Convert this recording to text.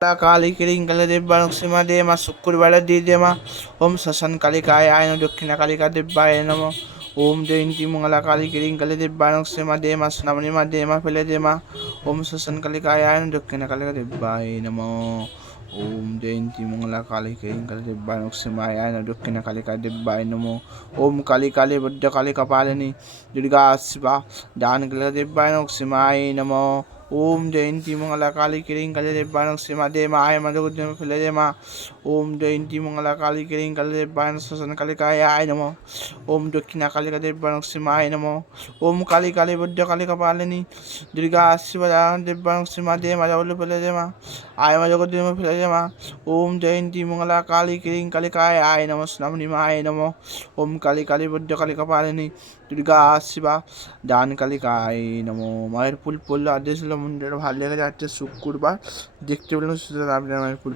কালী কিরিঙ্কালে দেব্যাং সীমা দে মা শুক্রবারে দিয়ে দে মা ওম শ্মশান কালিকায় আয় নমঃ দক্ষিণা কালিকা দেব্যায় নমঃ ওম জয়ন্তী মঙ্গলা কালী কিরিঙ্কালে দেব্যাং সীমা দে মা স্নামনি মা দে মা ফেলে দে মা ওম শ্মশান কালিকায় আয় নমঃ দক্ষিণা কালিকা দেব্যায় নমঃ ওম জয়ন্তী মঙ্গলা কালী কিরিঙ্কালে দেব্যাং সীমা আয় নমঃ দক্ষিণা কালিকা দেব্যায় নমঃ ওম কালী কালী বদ্ধ কালী কপালিনী দুর্গা শিবা দান কালিকা দেব্যায় সীমায় নমঃ ओम जयंती मंगला काली किरिंग कले देवान सीमा दे मा आय मधु गुद्ध फिले दे मा ओम जयंती मंगला काली किरिंग कले देवान श्मशान कालिकाय आय नमः ओम दक्षिणा कालिका देवान सीमा आय नमः ओम काली काली बुद्ध काली कपालिनी दुर्गा शिवा देवान सीमा दे मा जावल फिले दे मा आय मधु गुद्ध फिले दे मा ओम जयंती मंगला काली किरिंग कालिकाय आय नमः स्नामनि मा आय नमः ओम काली काली बुद्ध काली कपालिनी दुर्गा शिवा दान कालिकाय नमः माয়ের ফুল পড়লে আদেশ মন্দিরে ভালো লেগে যাচ্ছে শুক্রবার দেখতে পেলেন সুতরাং আপনার মায়ের ফুল